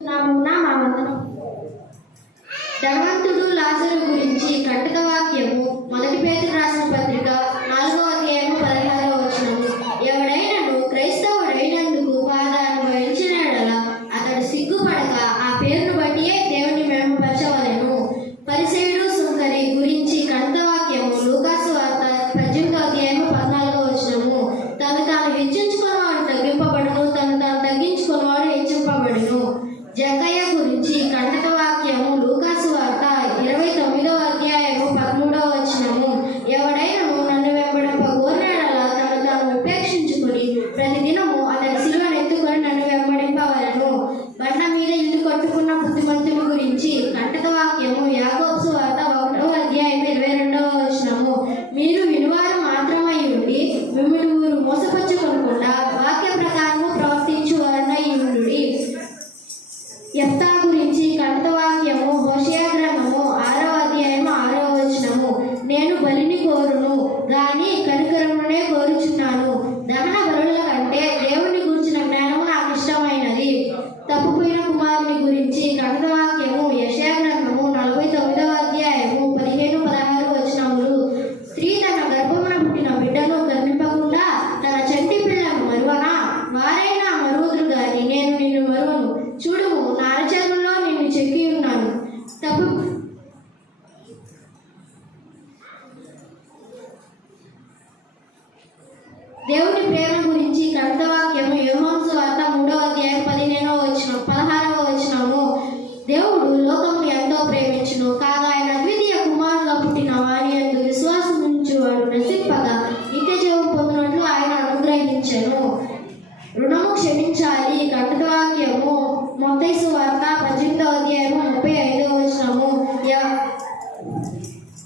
నామున్నా మా వందనం ధనవంతుడు లాజరు గురించి కంటక వాక్యము మొదటి పేరు రాసిన పత్రిక నాలుగో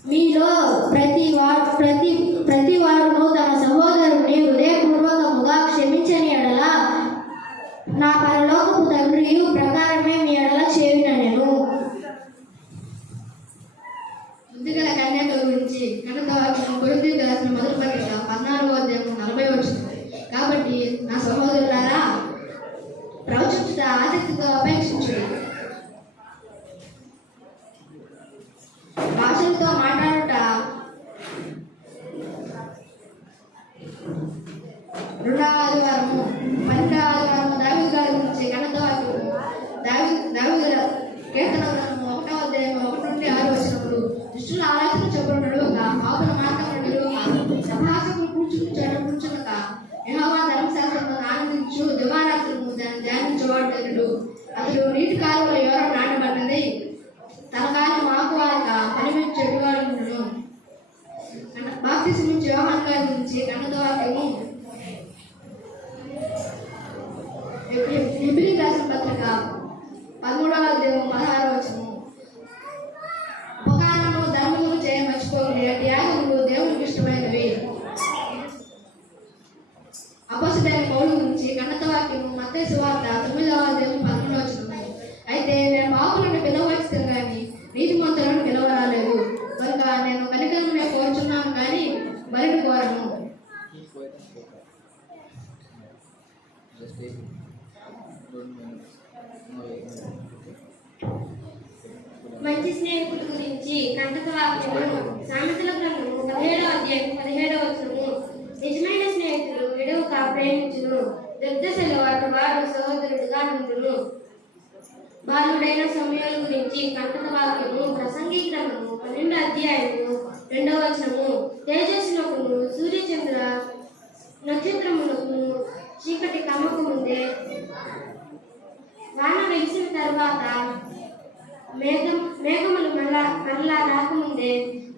మీలో ప్రతి వా ప్రతి ప్రతి వారును తన సహోదరుని హృదయపూర్వకముగా క్షమించని ఎడల నా పరలోకపు తండ్రి ప్రకారమే మీ ఎడల చేరిన నేను. ముందుగా కన్యక గురించి కనుక గురించి రెండవ ఆదివారము పన్నెండవ ఆదివారము దావి గారి గురించి కనుక దావి దావి కీర్తన గ్రంథము ఒకటవ అధ్యాయం ఒకటి నుండి ఆరు వచ్చినప్పుడు దుష్టుల ఎబ్రి రాసిన పత్రిక పదమూడవ అధ్యాయం పదహారవ వచనము ఉపకారము ధర్మము చేయ మర్చిపోకుని అటు యాగములు దేవునికి ఇష్టమైనవి. అపోసదైన పౌలు నుంచి కన్నత వాక్యము మత సువార్త తొమ్మిదవ అధ్యాయం పదమూడవ వచ్చిన అయితే నేను పాపులను పిలవచ్చుతాను కానీ నీతిమంతులను పిలవరాలేదు. కనుక నేను కనికరమునే కోరుచున్నాను కానీ బలిని కోరను. మంచి స్నేహితుడి గురించి కంటక వాక్యము సామెతల గ్రంథము పదిహేడవ అధ్యాయం పదిహేడవ వచనము. నిజమైన స్నేహితుడు విడవక ప్రేమించును దుర్దశలో అటు వారు సహోదరుడుగా నుండును. బాలుడైన సమయాల గురించి కంటక వాక్యము ప్రసంగి గ్రంథము పన్నెండు అధ్యాయము రెండవ వచనము. తేజస్సునకును సూర్యచంద్ర నక్షత్రమునకును చీకటి కమ్మకు ముందే వాన వెలిసిన తర్వాత మేఘం మేఘములు మరలా మరలా రాకముందే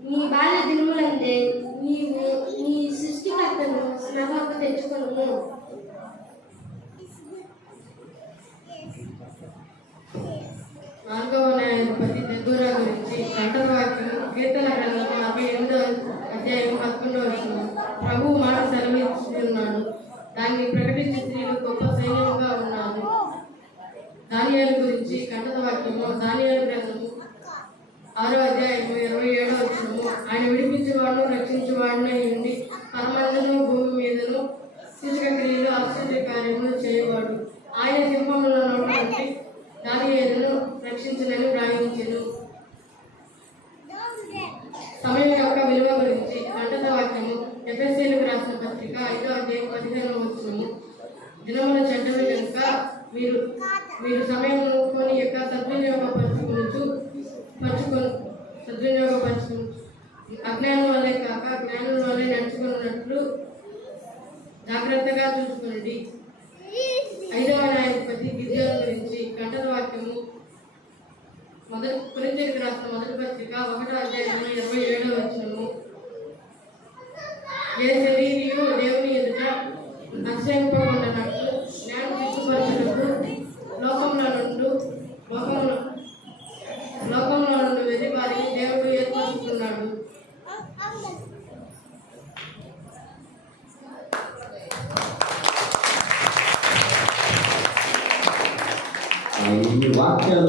నీ బాల్య దినములందే నీవు నీ సృష్టికర్తను స్మరణకు తెచ్చుకొను నాలుగవ న్యాయాధిపతి దగ్గర గురించి కంఠవాక్యం కీర్తన గ్రంథం నలభై ఎనిమిదో అధ్యాయం పదకొండవ వచనం. ప్రభు మాట సెలవిస్తున్నాడు. దాన్ని ప్రకటించి స్త్రీలు గొప్ప దానియాల గురించి కంఠత వాక్యము దానియాల గ్రంథము ఆరో అధ్యాయము ఇరవై ఏడో వచ్చినము ఆయన విడిపించేవాడు రక్షించేవాడును ఉండి పరమందును భూమి మీదను సూచక క్రియలు ఆశ్చర్య కార్యములు చేయవాడు. ఆయన సింహముల నోటి దానియేలును రక్షించనని వ్రాయించెను. సమయం యొక్క విలువ గురించి కంటత వాక్యము ఎఫ్ఎస్సీలకు రాసిన పత్రిక ఐదో అధ్యాయం పదిహేను వచ్చినము దినముల చెడ్డలు మీరు మీరు సమయం కొని యొక్క సద్వినియోగపరచుకొనుచు పరచుకొని సద్వినియోగపరచుకొని. అజ్ఞానం వల్లే కాక జ్ఞానం వల్లే నడుచుకున్నట్లు జాగ్రత్తగా చూసుకోండి. ఐదవ న్యాయపతి గిద్యోను గురించి కంటత వాక్యము మొదటి పురించరికి రాసిన మొదటి పత్రిక ఒకటో అధ్యాయంలో ఇరవై ఏడవ వచ్చము ఏ శరీరియు Aí vai ter.